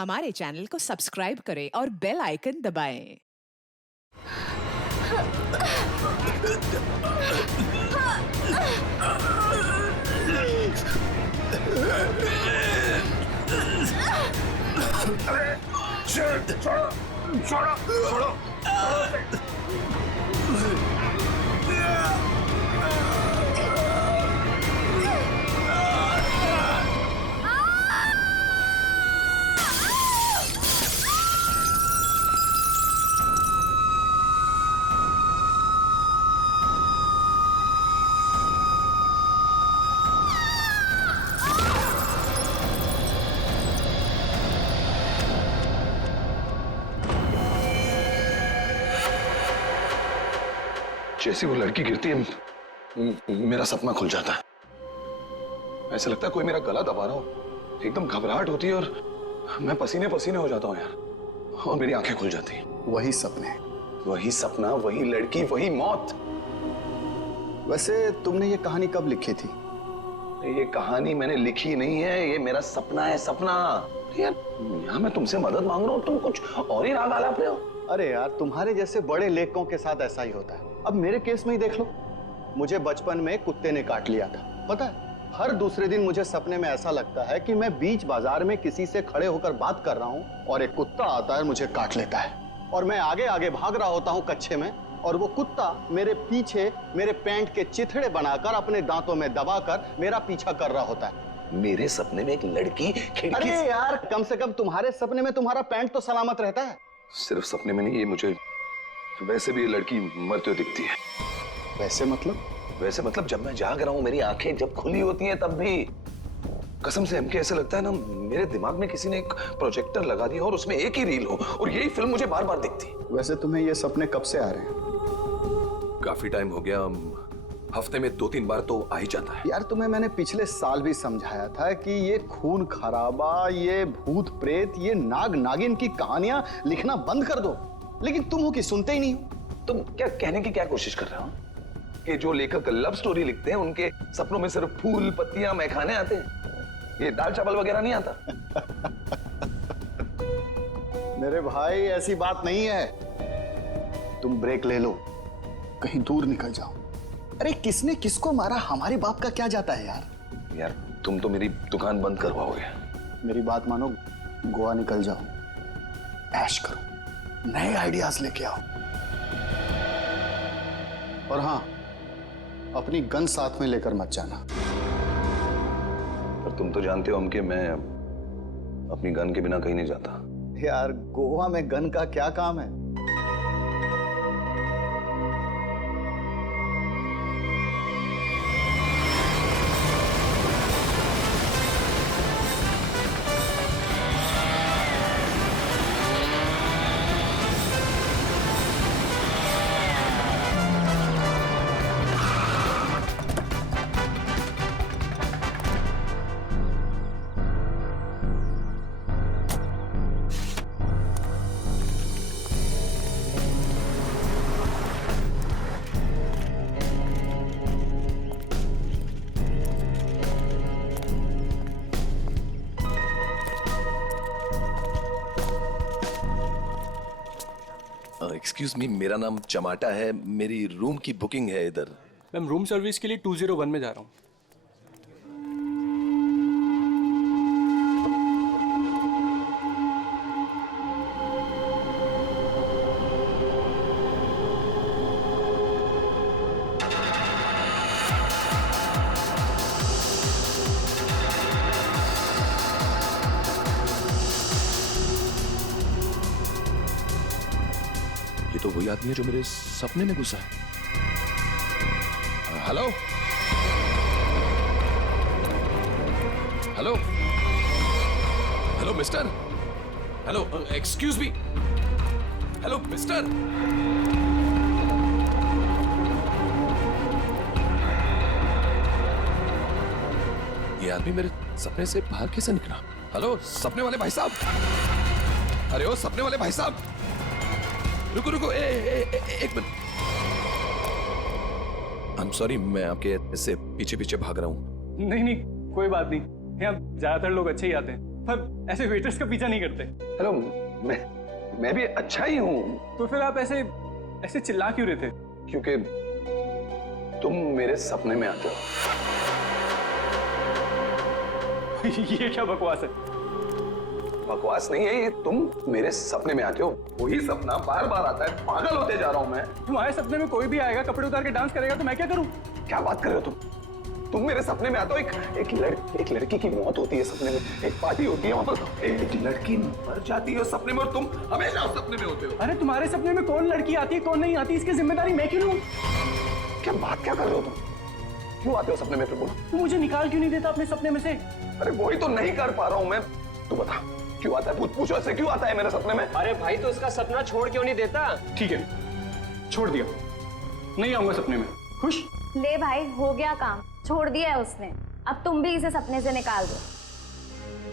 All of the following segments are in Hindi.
हमारे चैनल को सब्सक्राइब करें और बेल आइकन दबाएं। छोड़ो। जैसे वो लड़की गिरती है मेरा सपना खुल जाता है। ऐसा लगता है कोई मेरा गला दबा रहा हो। एकदम घबराहट होती है और मैं पसीने पसीने हो जाता हूँ यार, और मेरी आंखें खुल जाती हैं। वही सपने, वही सपना, वही लड़की, वही मौत। वैसे तुमने ये कहानी कब लिखी थी? ये कहानी मैंने लिखी नहीं है, ये मेरा सपना है। सपना यार, यहाँ मैं तुमसे मदद मांग रहा हूँ, तुम कुछ और ही राग आलाप रहे हो। अरे यार, तुम्हारे जैसे बड़े लेखकों के साथ ऐसा ही होता है। अब मेरे केस में ही देख लो, मुझे बचपन में कुत्ते ने काट लिया था। पता है, हर दूसरे दिन मुझे सपने में ऐसा लगता है कि मैं बीच बाजार में किसी से खड़े होकर बात कर रहा हूँ और एक कुत्ता आता है, मुझे काट लेता है और मैं आगे आगे भाग रहा होता हूँ कच्छे में, और वो कुत्ता मेरे पीछे मेरे पैंट के चिथड़े बनाकर अपने दांतों में दबाकर मेरा पीछा कर रहा होता है। मेरे सपने में एक लड़की खिड़की अरे यार, कम से कम तुम्हारे सपने में तुम्हारा पैंट तो सलामत रहता है। सिर्फ सपने में नहीं, ये मुझे वैसे भी ये लड़की मरते हुए दिखती है। वैसे मतलब? वैसे मतलब जब मैं जाग रहा हूँ, मेरी आंखें जब खुली होती हैं तब भी। कसम से हमके ऐसे लगता है ना, मेरे दिमाग में किसी ने एक प्रोजेक्टर लगा दिया और उसमें एक ही रील हो और यही फिल्म मुझे बार बार दिखती। वैसे तुम्हें ये सपने कब से आ रहे हैं? काफी टाइम हो गया, हफ्ते में 2-3 बार तो आ ही जाता है। यार, तुम्हें मैंने पिछले साल भी समझाया था कि ये खून खराबा, ये भूत प्रेत, ये नाग नागिन की कहानियां लिखना बंद कर दो, लेकिन तुम हो कि सुनते ही नहीं हो। तुम क्या कहने की क्या कोशिश कर रहे हो कि जो लेखक लव स्टोरी लिखते हैं उनके सपनों में सिर्फ फूल पत्तियां मैखाने आते हैं, ये दाल चावल वगैरह नहीं आता? मेरे भाई, ऐसी बात नहीं है। तुम ब्रेक ले लो, कहीं दूर निकल जाओ। अरे किसने किसको मारा, हमारे बाप का क्या जाता है यार। यार तुम तो मेरी दुकान बंद करवाओगे। मेरी बात मानो, गोवा निकल जाओ, ऐश करो, नए आइडियाज लेके आओ। और हाँ, अपनी गन साथ में लेकर मत जाना। पर तुम तो जानते हो हम कि मैं अपनी गन के बिना कहीं नहीं जाता। यार, गोवा में गन का क्या काम है? एक्सक्यूज मी, मेरा नाम चमाटा है, मेरी रूम की बुकिंग है इधर। मैम, रूम सर्विस के लिए 201 में जा रहा हूँ। तो वही आदमी है जो मेरे सपने में घुसा है। Hello hello hello mister, hello excuse me, hello mister. ये आदमी मेरे सपने से बाहर कैसे निकला? हेलो सपने वाले भाई साहब, अरे ओ सपने वाले भाई साहब, रुको रुको, एक मिनट। आई एम सॉरी, मैं आपके ऐसे पीछे पीछे भाग रहा हूँ। नहीं नहीं, कोई बात नहीं, यहाँ ज्यादातर लोग अच्छे ही आते हैं। पर ऐसे वेटर्स का पीछा नहीं करते। हेलो, मैं भी अच्छा ही हूँ। तो फिर आप ऐसे ऐसे चिल्ला क्यों रहे थे? क्योंकि तुम मेरे सपने में आते हो। ये क्या बकवास है? बकवास नहीं है ये, तुम मेरे सपने में आते हो। वही सपना बार बार आता है, पागल होते जा रहा हूं मैं। तुम्हारे सपने में कोई भी आएगा, कपड़े उतार के डांस करेगा, तो मैं क्या करूं? क्या बात कर रहे हो तुम मेरे सपने में आते हो। एक लड़की की मौत होती है सपने में, एक पार्टी होती है, वहां पर एक लड़की मर जाती है सपने में, और तुम हमेशा उस सपने में होते हो। अरे तुम्हारे सपने में कौन लड़की आती है, कौन नहीं आती, इसकी जिम्मेदारी मैं क्यों लूं? क्या बात क्या कर रहे हो तुम? क्यों आते हो सपने में? फिर बोलो। तू मुझे निकाल क्यों नहीं देता अपने सपने में से? अरे वही तो नहीं कर पा रहा हूं मैं। तू बता क्यों आता है? पूछो इससे, क्यों आता है मेरे सपने में? अरे भाई, तो इसका सपना छोड़ क्यों नहीं देता? ठीक है, छोड़ दिया, नहीं आऊंगा सपने में। खुश? ले भाई, हो गया काम, छोड़ दिया है उसने। अब तुम भी इसे सपने से निकाल दो।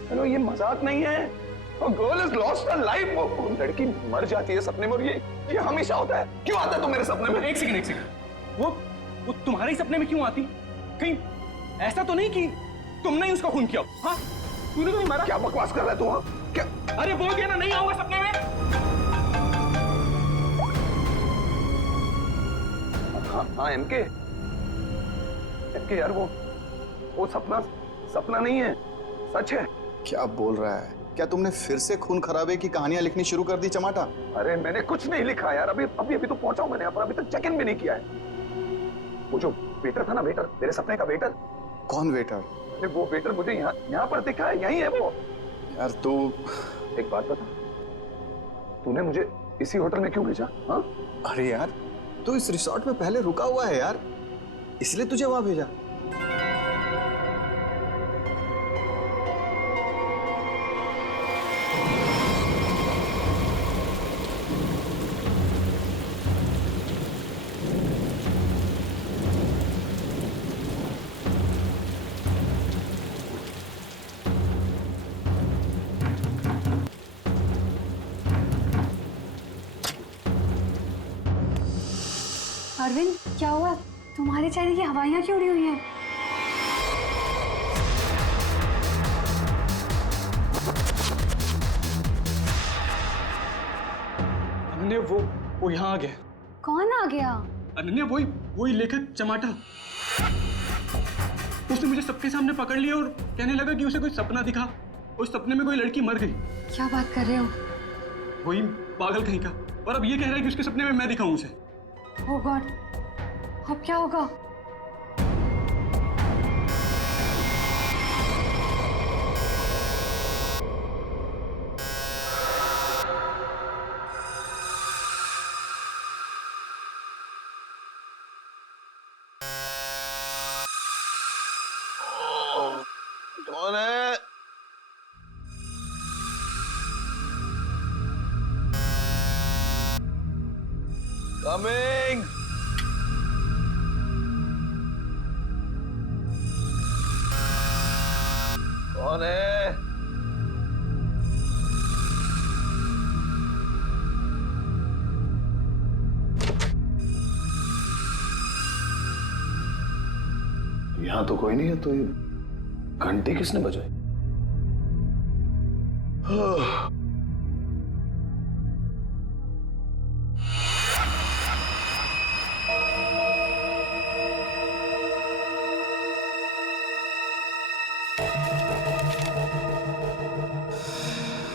हेलो, ये मजाक नहीं है। Girl is lost her life. वो लड़की मर जाती है सपने में, और ये हमेशा होता है। क्यों आता है तू मेरे सपने में? एक सेकंड। वो तुम्हारे सपने में क्यों आती? कहीं ऐसा तो नहीं कि तुमने ही उसका खून किया? हाँ, तूने तो नहीं मारा। क्या बकवास कर रहा है तू? हाँ क्या? अरे बोल दिया ना, नहीं आऊंगा सपने में। हाँ एमके यार, वो सपना नहीं है, सच है। क्या बोल रहा है? क्या तुमने फिर से खून खराबे की कहानियां लिखनी शुरू कर दी चमाटा? अरे मैंने कुछ नहीं लिखा यार, अभी तो पहुंचा हूं मैंने यहाँ पर, अभी तक चेक इन भी नहीं किया है। वो जो वेटर था ना, वेटर, मेरे सपने का वेटर। कौन वेटर? अरे वो वेटर मुझे यहाँ पर दिखा है, यही है वो। यार तू एक बात बता, तूने मुझे इसी होटल में क्यों भेजा? हाँ, अरे यार, तू इस रिसोर्ट में पहले रुका हुआ है यार, इसलिए तुझे वहां भेजा। अरविंद, क्या हुआ? तुम्हारे चेहरे की हवाइयां क्यों उड़ी हुई हैं? अनन्या, वो यहाँ आ गया। कौन आ गया? अनन्या, वही लेखक चमाटा। उसने मुझे सबके सामने पकड़ लिया और कहने लगा कि उसे कोई सपना दिखा, उस सपने में कोई लड़की मर गई। क्या बात कर रहे हो? वही पागल कहीं का। और अब ये कह रहा है कि उसके सपने में मैं दिखाऊं उसे। ओह गॉड, अब क्या होगा? कौन है? कमिंग। कौन है? यहां तो कोई नहीं है, तो ये घंटी किसने बजाई?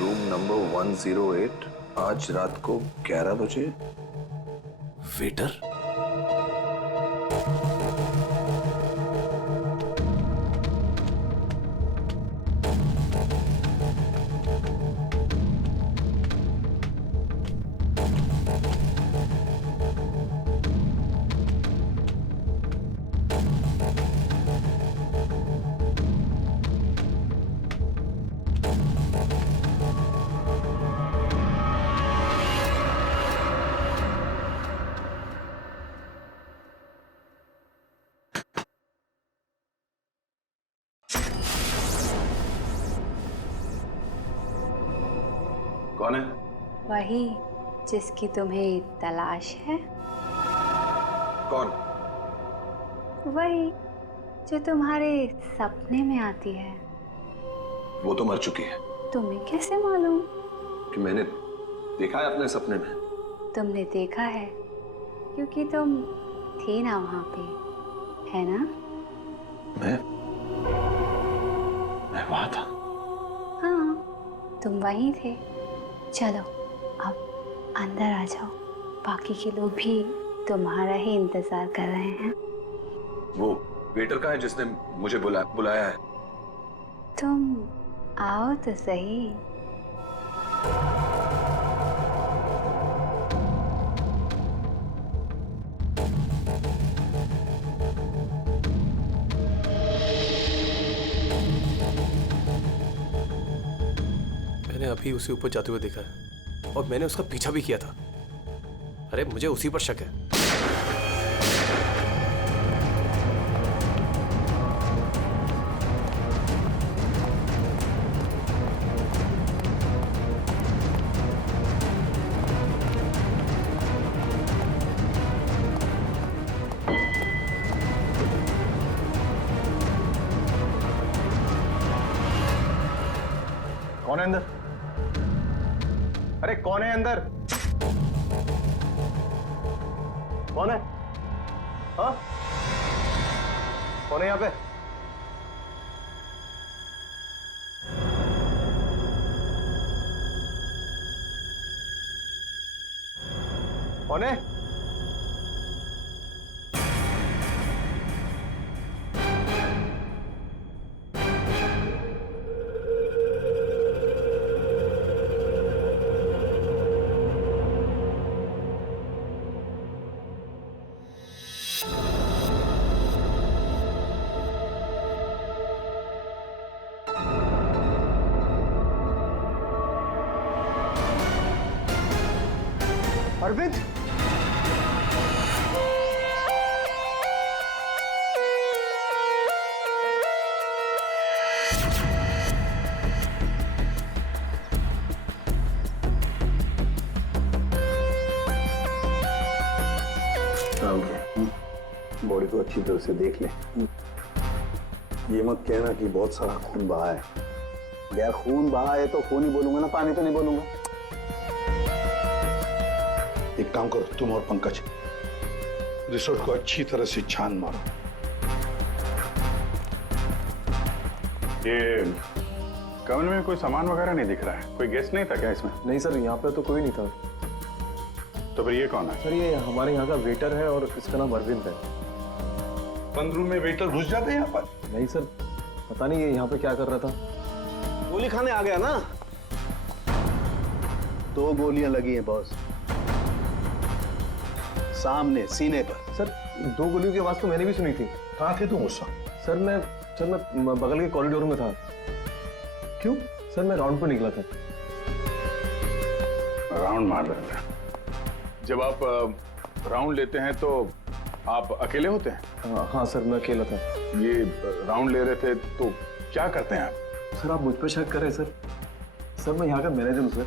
रूम नंबर 108, आज रात को 11 बजे। वेटर? कौन है? वही जिसकी तुम्हें तलाश है। कौन? वही जो तुम्हारे सपने में आती है। वो तो मर चुकी है। तुम्हें कैसे मालूम? कि मैंने देखा है अपने सपने में। तुमने देखा है क्योंकि तुम थे ना वहां पे, है ना? मैं वहां था। हाँ, तुम वहीं थे। चलो अब अंदर आ जाओ, बाकी के लोग भी तुम्हारा ही इंतजार कर रहे हैं। वो वेटर कहाँ है जिसने मुझे बुलाया है? तुम आओ तो सही। मैंने अभी उसे ऊपर जाते हुए देखा है और मैंने उसका पीछा भी किया था। अरे मुझे उसी पर शक है। कौन है अंदर? अरे कौन है अंदर? कौन है? हाँ, कौन है यहाँ पे? कौन है? अरविंद, बॉडी को अच्छी तरह से देख ले। ये मत कहना कि बहुत सारा खून बहा है। यार खून बहा है तो खून ही बोलूंगा ना, पानी तो नहीं बोलूंगा। एक काम करो, तुम और पंकज रिसोर्ट को अच्छी तरह से छान मारो। ये कमरे में कोई सामान वगैरह नहीं दिख रहा है? कोई गेस्ट नहीं था क्या इसमें? नहीं सर, यहाँ पे तो कोई नहीं था। तो फिर ये कौन है? सर ये हमारे यहाँ का वेटर है और इसका नाम अरविंद है। बंद रूम में वेटर घुस जाते हैं यहाँ पर? नहीं सर, पता नहीं ये यहाँ पे क्या कर रहा था। गोली खाने आ गया ना? 2 गोलियां लगी हैं बॉस, सामने सीने पर। सर 2 गोलियों की आवाज तो मैंने भी सुनी थी। कहाँ थे तुम उस वक्त? सर मैं बगल के कॉरिडोर में था। क्यों? सर मैं राउंड पर निकला था। राउंड मार रहे थे? जब आप राउंड लेते हैं तो आप अकेले होते हैं? हाँ सर, मैं अकेला था। ये राउंड ले रहे थे तो क्या करते हैं आप? सर आप मुझ पर शक कर रहे हैं सर? सर मैं यहाँ का मैनेजर हूँ सर।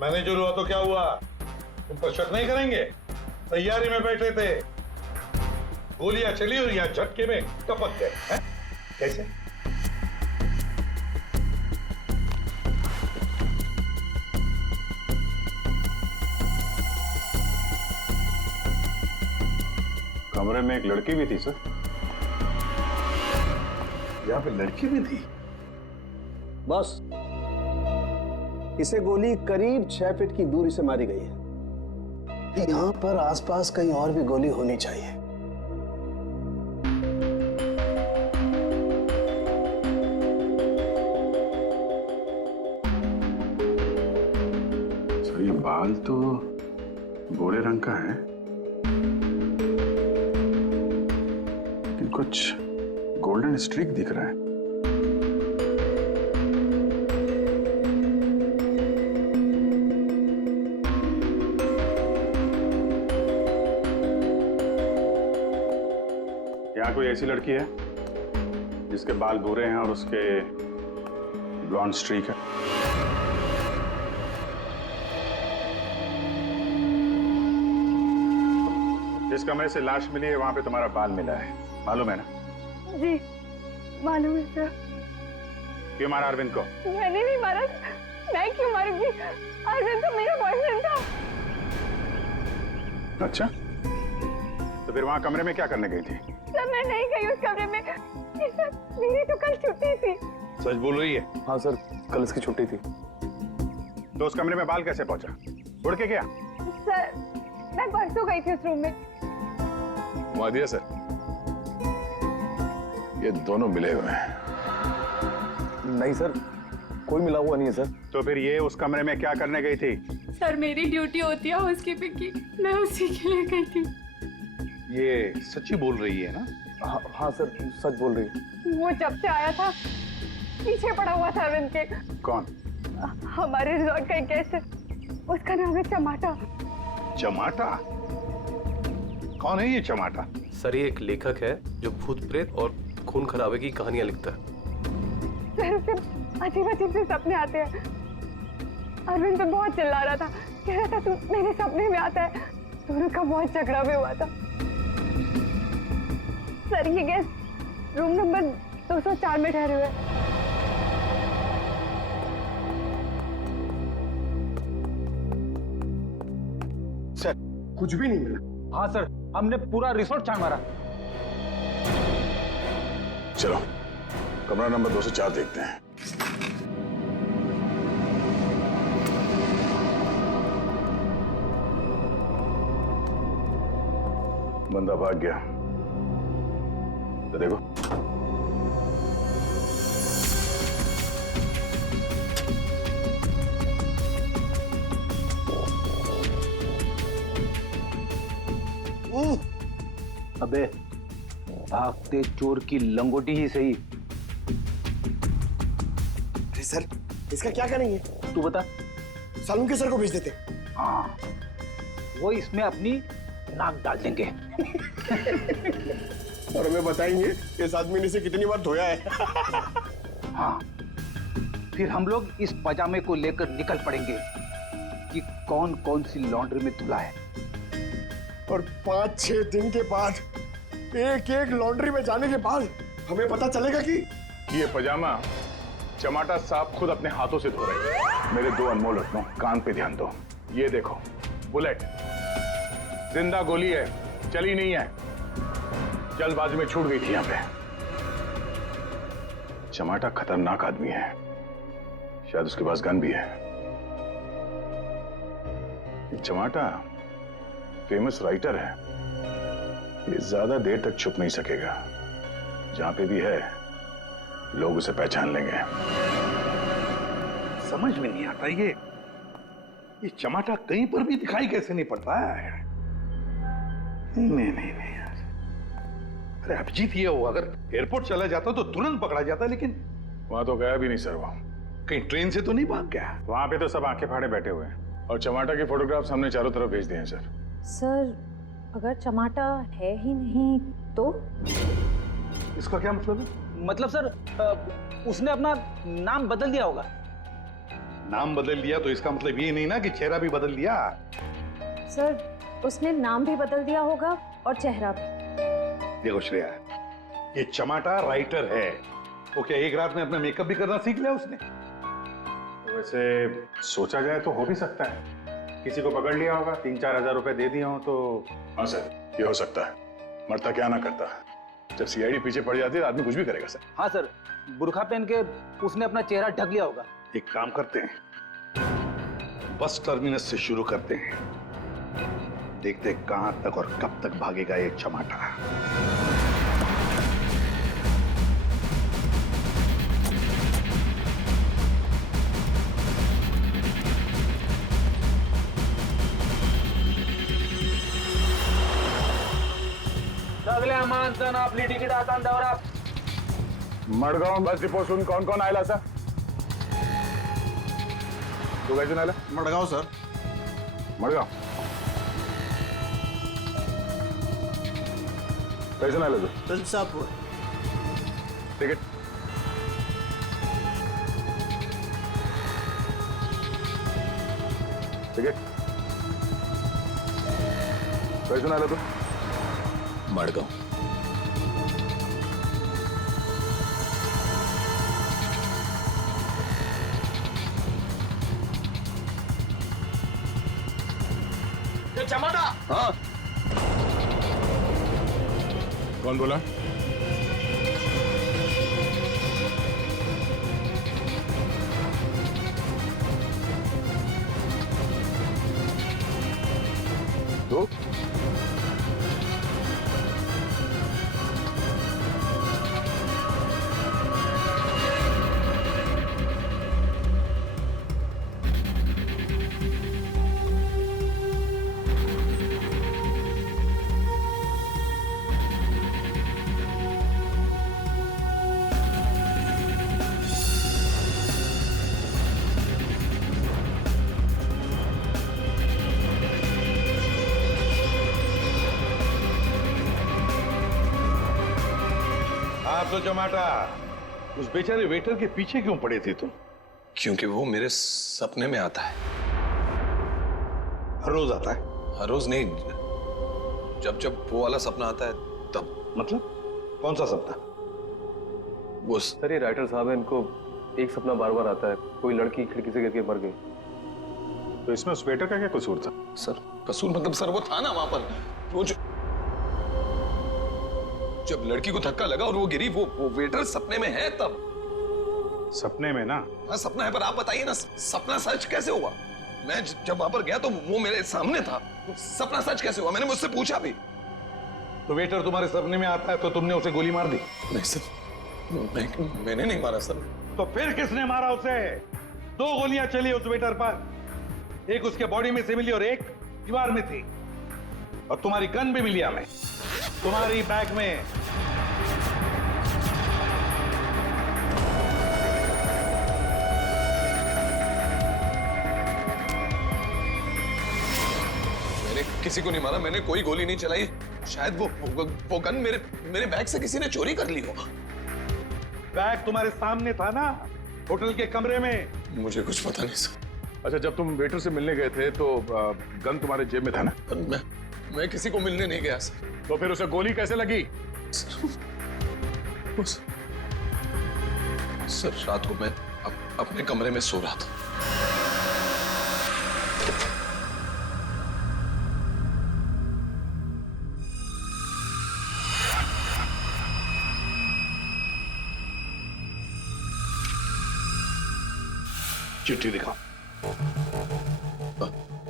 मैनेजर हुआ तो क्या हुआ? तुम पर शक नहीं करेंगे? तैयारी में बैठे थे, गोलियां चली और यहाँ झटके में टपक गए हैं? कैसे? कमरे में एक लड़की भी थी सर। यहाँ पे लड़की भी थी? बस इसे गोली करीब 6 फीट की दूरी से मारी गई है। यहाँ पर आसपास कहीं और भी गोली होनी चाहिए। सर ये बाल तो गोरे रंग का है, लेकिन कुछ गोल्डन स्ट्रीक दिख रहा है। यहाँ कोई ऐसी लड़की है जिसके बाल भूरे हैं और उसके ब्लॉन्ड स्ट्रीक है? जिस कमरे से लाश मिली है वहां पे तुम्हारा बाल मिला है, मालूम है ना? जी मालूम है सर। क्यों मारा अरविंद को? मैंने नहीं मारा। मैं क्यों मारूंगी? अरविंद तो मेरा बॉयफ्रेंड था। अच्छा, तो फिर वहां कमरे में क्या करने गई थी? सर मैं नहीं गई उस कमरे में। सर मेरी तो कल छुट्टी थी। सच बोल रही है? हाँ सर, कल इसकी छुट्टी थी। तो उस कमरे में बाल कैसे पहुंचा? उड़ के गया? सर मैं परसों गई थी उस रूम में। मुआदिया सर, ये दोनों मिले हुए हैं। नहीं सर, कोई मिला हुआ नहीं है सर। तो फिर ये उस कमरे में क्या करने गई थी? सर मेरी ड्यूटी होती है हाउसकीपिंग की, मैं उसी के लिए गई थी। ये सच्ची बोल रही है ना? हाँ सर, सच बोल रही है। वो जब से आया था पीछे पड़ा हुआ था अरविंद के। कौन? हमारे रिजॉर्ट का एक गेस्ट है, उसका नाम है चमाटा। चमाटा? कौन है ये चमाटा? सर ये एक लेखक है जो भूत प्रेत और खून खराबे की कहानियां लिखता है। सर उसे अजीब अजीब से सपने आते हैं। अरविंद तो बहुत चिल्ला रहा था, कह रहा था तू मेरे सपने में आता है। दोनों का बहुत झगड़ा भी हुआ था। सर ये गेस्ट रूम नंबर 204 में ठहरे हुए। सर कुछ भी नहीं मिला। हाँ सर, हमने पूरा रिसोर्ट छान मारा। चलो कमरा नंबर 204 देखते हैं। बंदा भाग गया, तो देखो। अबे भागते चोर की लंगोटी ही सही। अरे सर, इसका क्या करेंगे? तू बता। सालून के सर को भेज देते। हाँ, वो इसमें अपनी नाक डाल देंगे। और हमें बताएंगे इस आदमी ने इसे कितनी बार धोया है। हाँ, फिर हम लोग इस पजामे को लेकर निकल पड़ेंगे कि कौन कौन सी लॉन्ड्री में धुला है। और 5-6 दिन के बाद, एक एक लॉन्ड्री में जाने के बाद हमें पता चलेगा कि ये पजामा चमाटा साहब खुद अपने हाथों से धो रहे हैं। मेरे 2 अनमोल रत्नों, कान पे ध्यान दो। ये देखो, बुलेट, जिंदा गोली है, चली नहीं है, जल्दबाजी में छूट गई थी यहां पे। चमाटा खतरनाक आदमी है, शायद उसके पास गन भी है। चमाटा फेमस राइटर है, ये ज्यादा देर तक छुप नहीं सकेगा। जहां पे भी है लोग उसे पहचान लेंगे। समझ में नहीं आता ये चमाटा कहीं पर भी दिखाई कैसे नहीं पड़ता है। नहीं यार। अरे अभिजीत, ये हो अगर एयरपोर्ट चला जाता तो तुरंत पकड़ा जाता, लेकिन वहां तो गया भी नहीं सर। वो कहीं ट्रेन से तो नहीं भाग गया? वहां पे तो सब आंखें फाड़े बैठे हुए हैं और चमाटा के फोटोग्राफ्स हमने चारों तरफ भेज दिए हैं सर। सर अगर चमाटा है ही नहीं तो? इसका क्या मतलब है? मतलब सर उसने अपना नाम बदल दिया होगा। नाम बदल दिया तो इसका मतलब ये नहीं ना कि चेहरा भी बदल दिया। सर उसने नाम भी बदल दिया होगा और चेहरा भी। देखो श्रेया, ये चमाटा राइटर है, वो क्या एक रात में अपना मेकअप भी करना सीख लिया उसने? वैसे सोचा जाए तो हो भी सकता है, किसी को पकड़ लिया होगा, 3-4 हजार रुपए दे दिए हो तो। हाँ सर, ये हो सकता है। मरता क्या ना करता, जब सीआईडी पीछे पड़ जाती है तो आदमी कुछ भी करेगा सर। हाँ सर, बुर्खा पहन के उसने अपना चेहरा ढक लिया होगा। एक काम करते हैं, बस टर्मिनस से शुरू करते हैं, देखते हैं कहां तक और कब तक भागेगा ये चमाटा। सगळे माणसं आपली तिकीट आता दौरा। मडगाव बस डिपोसून कोण कोण आयला सर? तू काय आला? मडगाव सर। मडगाव कैसे आला तू? तुलसापूर। तिकीट तिकीट कैसे आला तू? मडगाव। चमाटा। हाँ कौन बोला? तो आप तो जमाटा उस बेचारे वेटर के पीछे क्यों पड़े थे तुम? क्योंकि वो मेरे सपने में आता है। हर रोज आता है? हर रोज नहीं, जब जब वो वाला सपना आता है तब। मतलब कौन सा सपना? वो सर ये राइटर साहब है, इनको एक सपना बार बार आता है, कोई लड़की खिड़की से गिर के मर गई। तो इसमें उस वेटर का क्या कसूर था? सर कसूर मतलब सर वो था ना वहां पर, वो जब लड़की को धक्का लगा और वो गिरी, वो वेटर सपने में है तब। सपने में ना? हाँ सपना है, पर आप बताइए ना सपना सच कैसे हुआ? मैं जब वहां पर गया तो वो मेरे सामने था, सपना सच कैसे हुआ? मैंने मुझसे पूछा भी। तो वेटर तुम्हारे सपने में आता है तो तुमने उसे गोली मार दी? नहीं सर, मैंने नहीं मारा सर। तो फिर किसने मारा उसे? 2 गोलियां चली उस वेटर पर, एक उसके बॉडी में से मिली और एक दीवार में थी। और तुम्हारी गन भी मिली हमें, तुम्हारी बैग में। मैंने किसी को नहीं मारा, मैंने कोई गोली नहीं चलाई। शायद वो गन मेरे बैग से किसी ने चोरी कर ली हो। बैग तुम्हारे सामने था ना, होटल के कमरे में। मुझे कुछ पता नहीं सर। अच्छा, जब तुम वेटर से मिलने गए थे तो गन तुम्हारे जेब में था ना? मैं किसी को मिलने नहीं गया सर। तो फिर उसे गोली कैसे लगी? सर रात को मैं अपने कमरे में सो रहा था। चिट्ठी दिखा।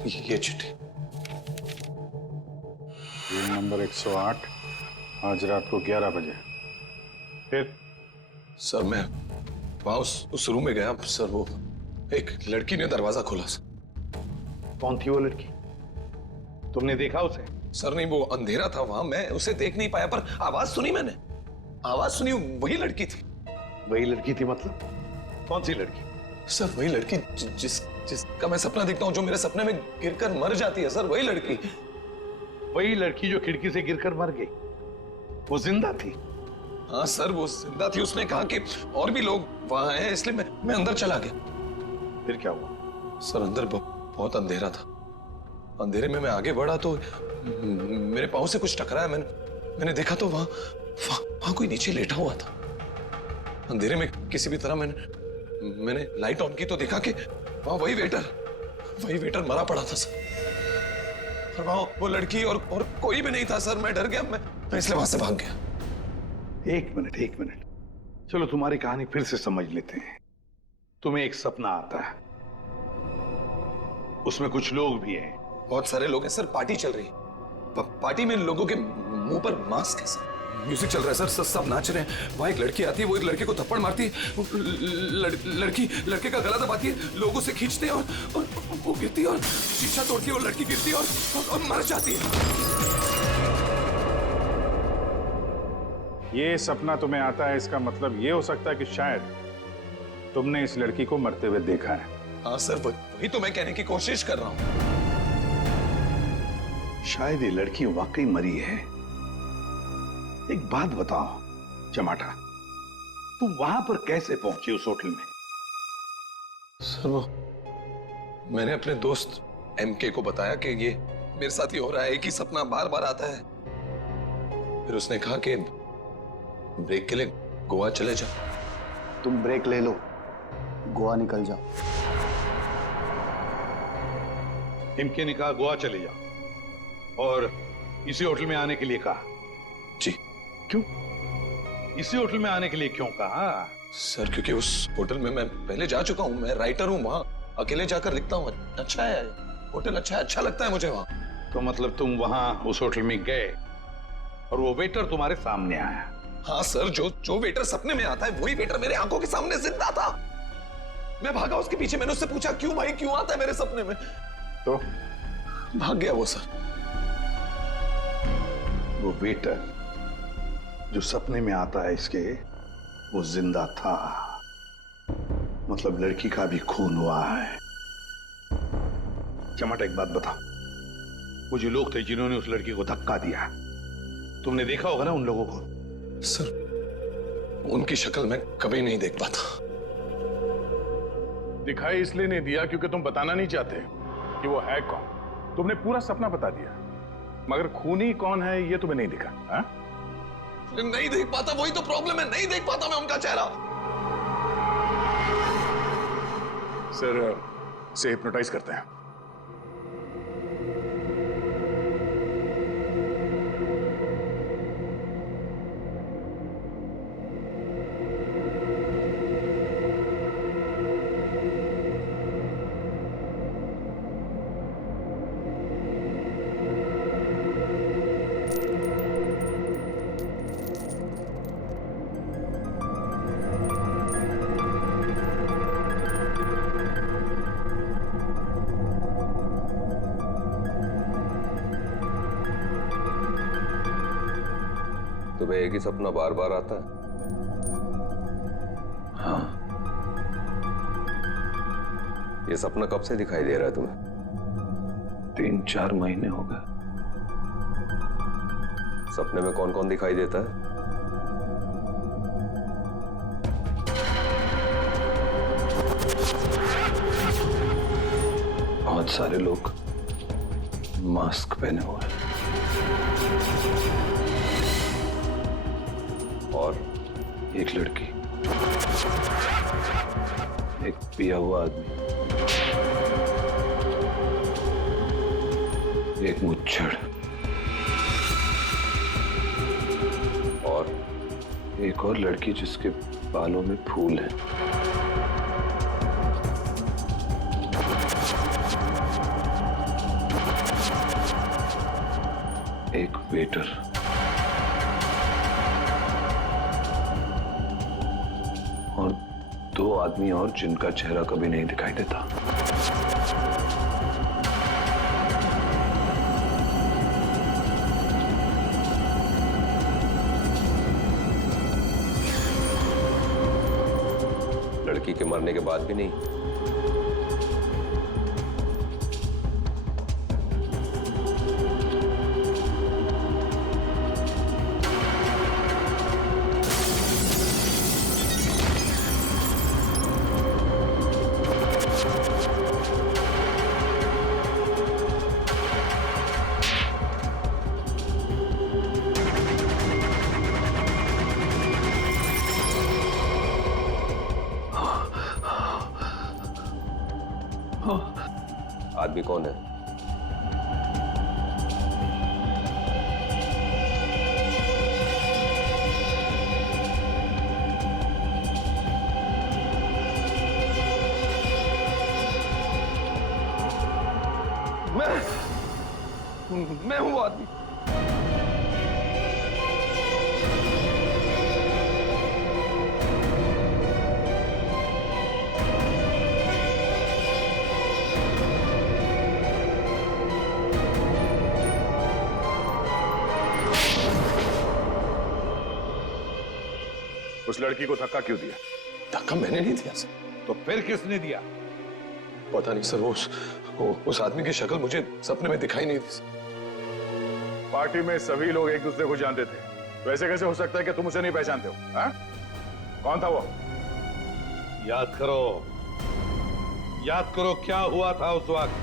ये चिट्ठी। रूम नंबर 108, आज रात को 11 बजे। फिर? सर मैं वहां उस रूम में गया सर, वो एक लड़की ने दरवाजा खोला सर। कौन थी वो लड़की? तुमने देखा उसे? सर नहीं, वो अंधेरा था वहां, मैं उसे देख नहीं पाया, पर आवाज सुनी मैंने। आवाज सुनी, वही लड़की थी। वही लड़की थी मतलब? कौन सी लड़की? सर वही लड़की जिसका मैं सपना देखता हूँ, जो मेरे सपने में गिरकर मर जाती है सर, वही लड़की। वही लड़की जो खिड़की से गिरकर मर गई, वो जिंदा थी? हाँ सर वो जिंदा थी। उसने कहा कि और भी लोग वहां हैं, इसलिए मैं अंदर चला गया। फिर क्या हुआ? सर अंदर बहुत अंधेरा था। अंधेरे में मैं आगे बढ़ा तो मेरे पाँव से कुछ टकराया। मैंने देखा तो वहां कोई नीचे लेटा हुआ था। अंधेरे में किसी भी तरह मैंने लाइट ऑन की तो देखा कि वहां वही वेटर मरा पड़ा था सर। और वहां वो लड़की और कोई भी नहीं था सर। मैं डर गया, मैं इसलिए वहां से भाग गया। एक मिनट, चलो तुम्हारी कहानी फिर से समझ लेते हैं। तुम्हें एक सपना आता है, उसमें कुछ लोग भी हैं। बहुत सारे लोग हैं सर, पार्टी चल रही है। पार्टी में लोगों के मुंह पर मास्क है सर, म्यूजिक चल रहा है सर, सब नाच रहे हैं। वहां एक लड़की आती है, वो एक लड़के को थप्पड़ मारती है, लड़की लड़के का गला दबाती है, लोगों से खींचते हैं और वो गिरती है और शीशा तोड़ती है और लड़की गिरती है और मर जाती है। ये सपना तुम्हें आता है, इसका मतलब ये हो सकता है कि शायद तुमने इस लड़की को मरते हुए देखा है। हाँ सर, वही तो मैं कहने की कोशिश कर रहा हूँ। शायद ये लड़की वाकई मरी है। एक बात बताओ चमाटा, तुम वहां पर कैसे पहुंची उस होटल में? सर वो मैंने अपने दोस्त एमके को बताया कि ये मेरे साथ ही हो रहा है, एक ही सपना बार बार आता है। फिर उसने कहा कि ब्रेक के लिए गोवा चले जाओ। तुम ब्रेक ले लो, गोवा निकल जाओ। एमके ने कहा गोवा चले जाओ, और इसी होटल में आने के लिए कहा? जी। क्यों? इसी होटल में आने के लिए क्यों कहा? सर क्योंकि उस होटल में मैं पहले जा चुका हूँ, मैं राइटर हूँ, वहाँ अकेले जाकर लिखता हूँ। अच्छा है होटल, अच्छा है, अच्छा लगता है मुझे वहाँ। तो मतलब तुम वहां उस होटल में गए और वो वेटर तुम्हारे सामने आया? हाँ सर, जो वेटर सपने में आता है वही वेटर मेरे आंखों के सामने जिंदा था। मैं भागा उसके पीछे, मैंने उससे पूछा क्यों भाई, क्यों आता है मेरे सपने में? तो भाग गया वो सर। वो वेटर जो सपने में आता है इसके, वो जिंदा था। मतलब लड़की का भी खून हुआ है। चमाटा एक बात बता, वो जो लोग थे जिन्होंने उस लड़की को धक्का दिया, तुमने देखा होगा ना उन लोगों को? सर उनकी शक्ल मैं कभी नहीं देख पाता। दिखाई इसलिए नहीं दिया क्योंकि तुम बताना नहीं चाहते कि वो है कौन। तुमने पूरा सपना बता दिया, मगर खूनी कौन है ये तुम्हें नहीं दिखा। हा? नहीं देख पाता, वही तो प्रॉब्लम है, नहीं देख पाता मैं उनका चेहरा। सर से हिप्नोटाइज करते हैं। तुम्हें एक ही सपना बार बार आता है? हाँ। ये सपना कब से दिखाई दे रहा है तुम्हें? 3-4 महीने हो गए। सपने में कौन कौन दिखाई देता है? बहुत सारे लोग मास्क पहने हुए हैं। और एक लड़की, एक पिया हुआ आदमी, एक मुच्छड़ और एक और लड़की जिसके बालों में फूल है। एक वेटर, और 2 आदमी और जिनका चेहरा कभी नहीं दिखाई देता। लड़की के मरने के बाद भी नहीं? आदमी कौन है? मैं हूं आदमी। उस लड़की को धक्का क्यों दिया? धक्का मैंने नहीं दिया सर। तो फिर किसने दिया? पता नहीं सर, उस आदमी की शक्ल मुझे सपने में दिखाई नहीं दी सर। पार्टी में सभी लोग एक दूसरे को जानते थे, तो ऐसे कैसे हो सकता है कि तुम उसे नहीं पहचानते हो? हा? कौन था वो? याद करो क्या हुआ था उस वक्त।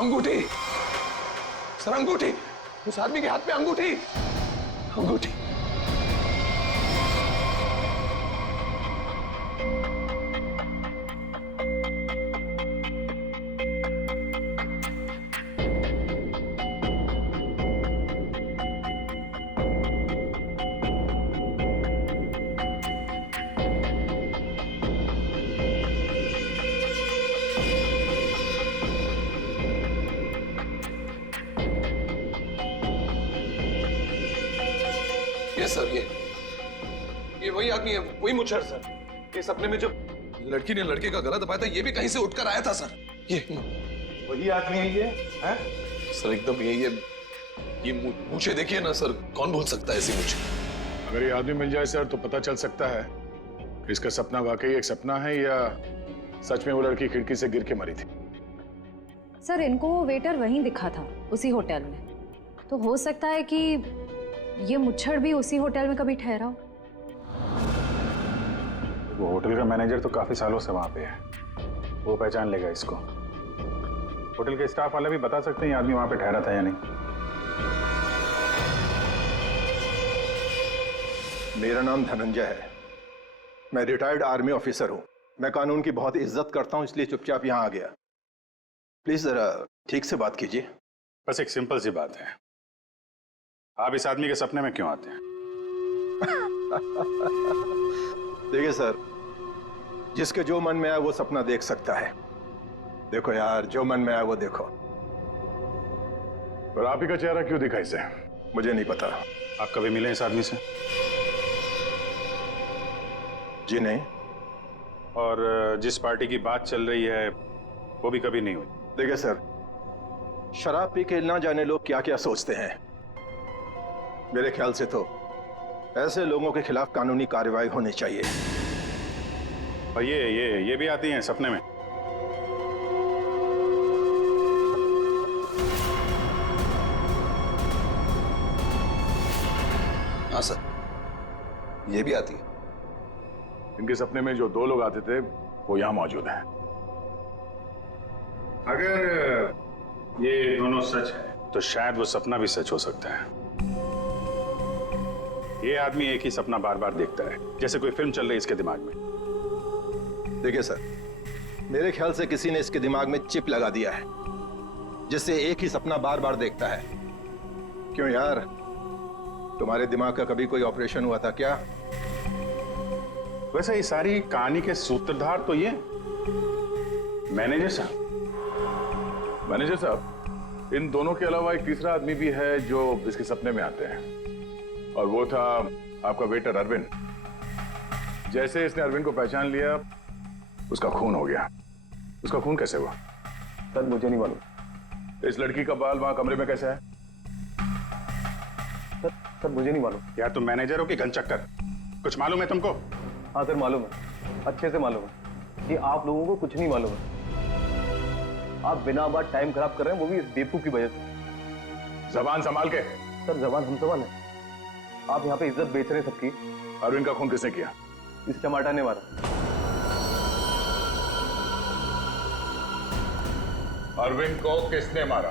अंगूठी सर, अंगूठी, उस आदमी के हाथ में अंगूठी, अंगूठी। सर ये वही आदमी है, वही मुच्छर सर। ये सपने में जो लड़की ने लड़के का गला दबाया था, ये भी कहीं से उठकर आया था सर। ये वही आदमी है ये है? सर एकदम ये मूछें देखिए ना सर, कौन भूल सकता है ऐसी मूछें। अगर ये आदमी मिल जाए सर तो पता चल सकता है कि इसका सपना वाकई एक सपना है या सच में वो लड़की खिड़की से गिर के मरी थी। सर इनको वो वेटर वहीं दिखा था, उसी होटल में। तो हो सकता है कि ये मुच्छड़ भी उसी होटल में कभी ठहरा हो। वो होटल का मैनेजर तो काफी सालों से वहां पे है, वो पहचान लेगा इसको। होटल के स्टाफ वाले भी बता सकते हैं ये आदमी वहां पे ठहरा था या नहीं। मेरा नाम धनंजय है, मैं रिटायर्ड आर्मी ऑफिसर हूं। मैं कानून की बहुत इज्जत करता हूं, इसलिए चुपचाप यहां आ गया। प्लीज जरा ठीक से बात कीजिए। बस एक सिंपल सी बात है, आप इस आदमी के सपने में क्यों आते हैं? देखिए सर, जिसके जो मन में आए वो सपना देख सकता है। देखो यार, जो मन में आए वो देखो। पर आप ही का चेहरा क्यों दिखा इसे? मुझे नहीं पता। आप कभी मिले इस आदमी से? जी नहीं। और जिस पार्टी की बात चल रही है वो भी कभी नहीं हुई? देखिए सर, शराब पी के ना जाने लोग क्या क्या सोचते हैं। मेरे ख्याल से तो ऐसे लोगों के खिलाफ कानूनी कार्रवाई होनी चाहिए। और ये भी आती हैं सपने में? हाँ सर, ये भी आती है। इनके सपने में जो दो लोग आते थे वो यहां मौजूद हैं। अगर ये दोनों सच है तो शायद वो सपना भी सच हो सकता है। ये आदमी एक ही सपना बार बार देखता है, जैसे कोई फिल्म चल रही है इसके दिमाग में। देखिए सर, मेरे ख्याल से किसी ने इसके दिमाग में चिप लगा दिया है, जिससे एक ही सपना बार बार देखता है। क्यों यार, तुम्हारे दिमाग का कभी कोई ऑपरेशन हुआ था क्या? वैसे ये सारी कहानी के सूत्रधार तो ये मैनेजर साहब। मैनेजर साहब, इन दोनों के अलावा एक तीसरा आदमी भी है जो इसके सपने में आते हैं, और वो था आपका वेटर अरविंद। जैसे इसने अरविंद को पहचान लिया, उसका खून हो गया। उसका खून कैसे हुआ? सर मुझे नहीं मालूम। इस लड़की का बाल वहां कमरे में कैसे है? सर मुझे नहीं मालूम। यार तुम मैनेजर हो कि घन चक्कर? कुछ मालूम है तुमको? हाँ सर मालूम है, अच्छे से मालूम है कि आप लोगों को कुछ नहीं मालूम है। आप बिना बात टाइम खराब कर रहे हैं, वो भी इस बेवकूफ की वजह से। जबान संभाल के। सर जबान हम संभाल है, आप यहाँ पे इज्जत बेच रहे हैं सबकी। अरविंद का खून किसने किया? इस टमाटर ने मारा। अरविंद को किसने मारा?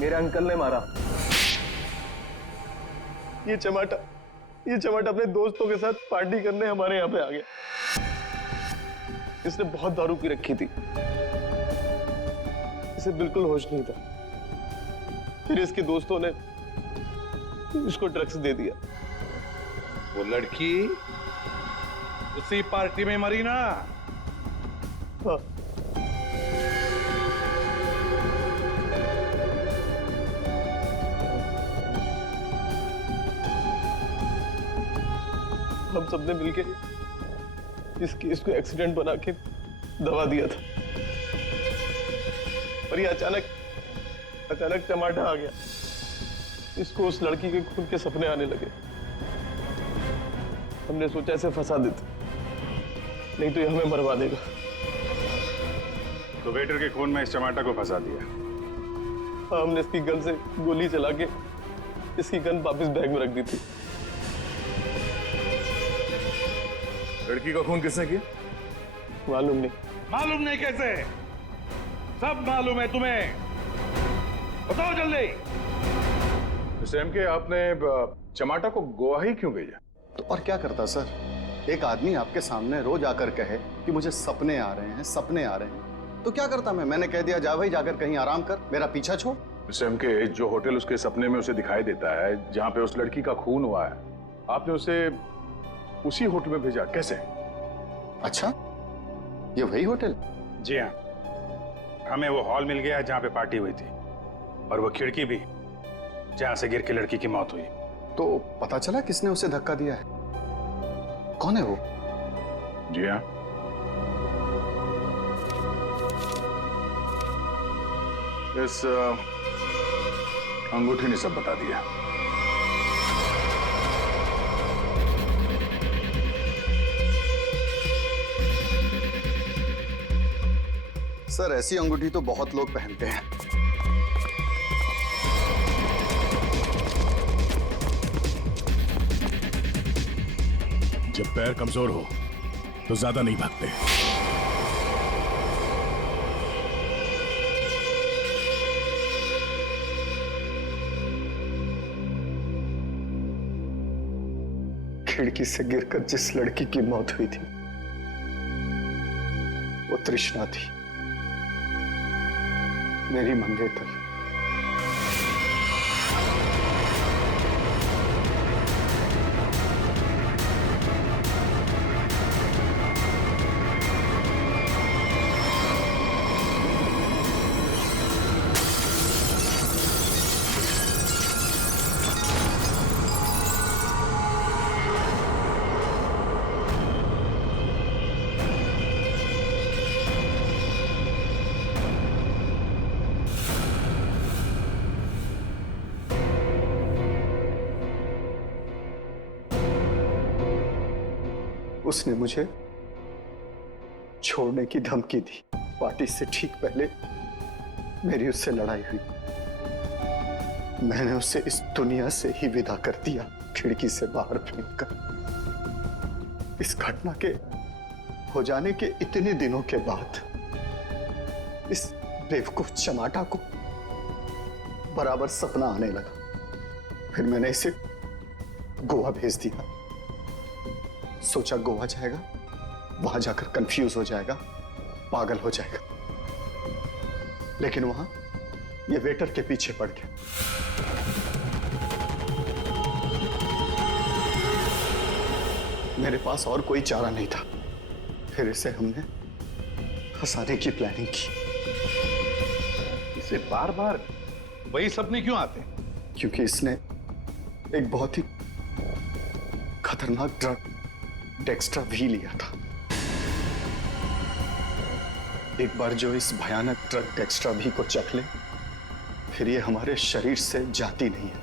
मेरे अंकल ने मारा। ये चमाटा अपने दोस्तों के साथ पार्टी करने हमारे यहाँ पे आ गया। इसने बहुत दारू पी रखी थी, इसे बिल्कुल होश नहीं था। फिर इसके दोस्तों ने इसको ड्रग्स दे दिया। वो लड़की उसी पार्टी में मरी ना? हाँ। हम सबने मिलके इस केस को एक्सीडेंट बना के दबा दिया था, और ये अचानक टमाटर आ गया। इसको उस लड़की के खून के सपने आने लगे। हमने सोचा इसे फंसा देते, नहीं तो ये हमें मरवा देगा। तो वेटर के खून में इस टमाटर को फंसा दिया? हाँ, हमने इसकी गन से गोली चला के इसकी गन वापस बैग में रख दी थी। लड़की का खून किसने किया? मालूम नहीं। मालूम नहीं कैसे? सब मालूम है तुम्हें। बताओ जल्दी। सैम के आपने चमाटा को गोवा ही क्यों भेजा? तो और क्या करता सर? एक आदमी आपके सामने रोज आकर कहे कि मुझे सपने आ रहे हैं, सपने आ रहे हैं, तो क्या करता मैं? मैंने कह दिया जा भाई जाकर कहीं आराम कर, मेरा पीछा छोड़। सैम के जो होटल उसके सपने में उसे दिखाई देता है, जहां पे उस लड़की का खून हुआ है, आपने उसे उसी होटल में भेजा, कैसे? अच्छा, ये वही होटल? जी हाँ, हमें वो हॉल मिल गया जहां पे पार्टी हुई थी, और वो खिड़की भी जहां से गिर के लड़की की मौत हुई। तो पता चला किसने उसे धक्का दिया है? कौन है वो? जी हाँ, इस अंगूठी ने सब बता दिया। सर, ऐसी अंगूठी तो बहुत लोग पहनते हैं। जब पैर कमजोर हो तो ज्यादा नहीं भागते। खिड़की से गिरकर जिस लड़की की मौत हुई थी वो तृष्णा थी, मेरी मंगेतर। उसने मुझे छोड़ने की धमकी दी। पार्टी से ठीक पहले मेरी उससे लड़ाई हुई। मैंने उसे इस दुनिया से ही विदा कर दिया, खिड़की से बाहर फेंककर। इस घटना के हो जाने के इतने दिनों के बाद इस बेवकूफ चमाटा को बराबर सपना आने लगा। फिर मैंने इसे गोवा भेज दिया। सोचा गोवा जाएगा, वहां जाकर कंफ्यूज हो जाएगा, पागल हो जाएगा, लेकिन वहां ये वेटर के पीछे पड़ गया। मेरे पास और कोई चारा नहीं था। फिर इसे हमने फंसाने की प्लानिंग की। इसे बार बार वही सपने क्यों आते हैं? क्योंकि इसने एक बहुत ही खतरनाक ड्रग डेक्स्ट्रा भी लिया था। एक बार जो इस भयानक ड्रग डेक्स्ट्रा भी को चख ले, फिर ये हमारे शरीर से जाती नहीं है।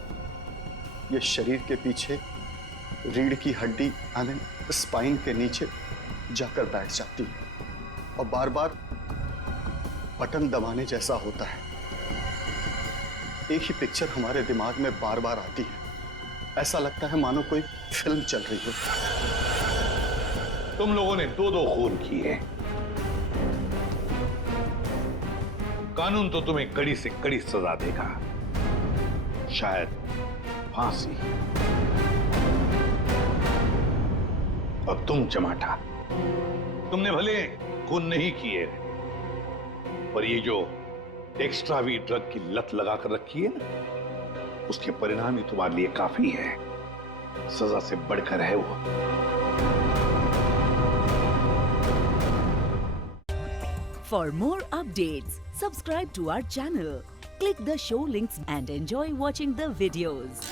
ये शरीर के पीछे रीढ़ की हड्डी स्पाइन के नीचे जाकर बैठ जाती है और बार बार बटन दबाने जैसा होता है। एक ही पिक्चर हमारे दिमाग में बार बार आती है। ऐसा लगता है मानो कोई फिल्म चल रही हो। तुम लोगों ने 2-2 खून किए। कानून तो तुम्हें कड़ी से कड़ी सजा देगा, शायद फांसी। और तुम चमाटा, तुमने भले खून नहीं किए, पर ये जो एक्स्ट्रा वी ड्रग की लत लगाकर रखी है ना, उसके परिणाम ही तुम्हारे लिए काफी है। सजा से बढ़कर है वो। For more updates, subscribe to our channel, click the show links and enjoy watching the videos.